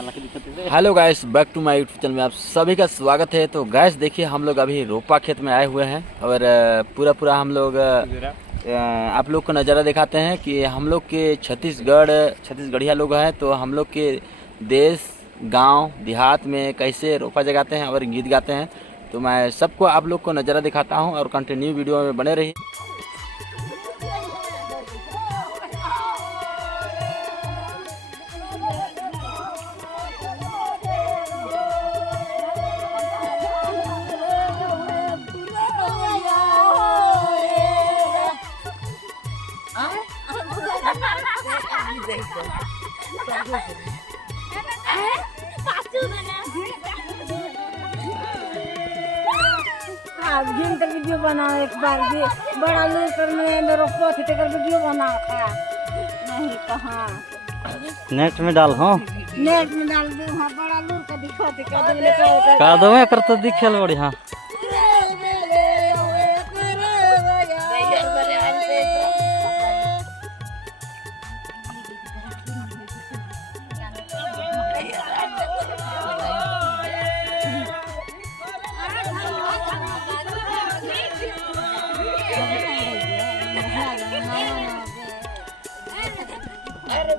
Hello guys, back to my YouTube channel में आप सभी का स्वागत है। तो गैस देखिए, हम लोग अभी रोपा खेत में आए हुए हैं और पूरा हम लोग आप लोग को नज़ारा दिखाते हैं कि हम लोग के छत्तीसगढ़िया लोग हैं। तो हम लोग के देश गांव देहात में कैसे रोपा जगाते हैं और गीत गाते हैं, तो मैं सबको आप लोग को नज़ारा दिखाता हूं और कंटिन्यू वीडियो में बने रहिए। जिन तक वीडियो बनाओ एक बार भी बड़ा लूर कर मेरे पोथी तक वीडियो बनाओ था नहीं कहाँ नेट में डाल हो नेट में डाल दे वहाँ बड़ा लूर का दिखाते का दो में करते दिखेल बढ़िया। अरे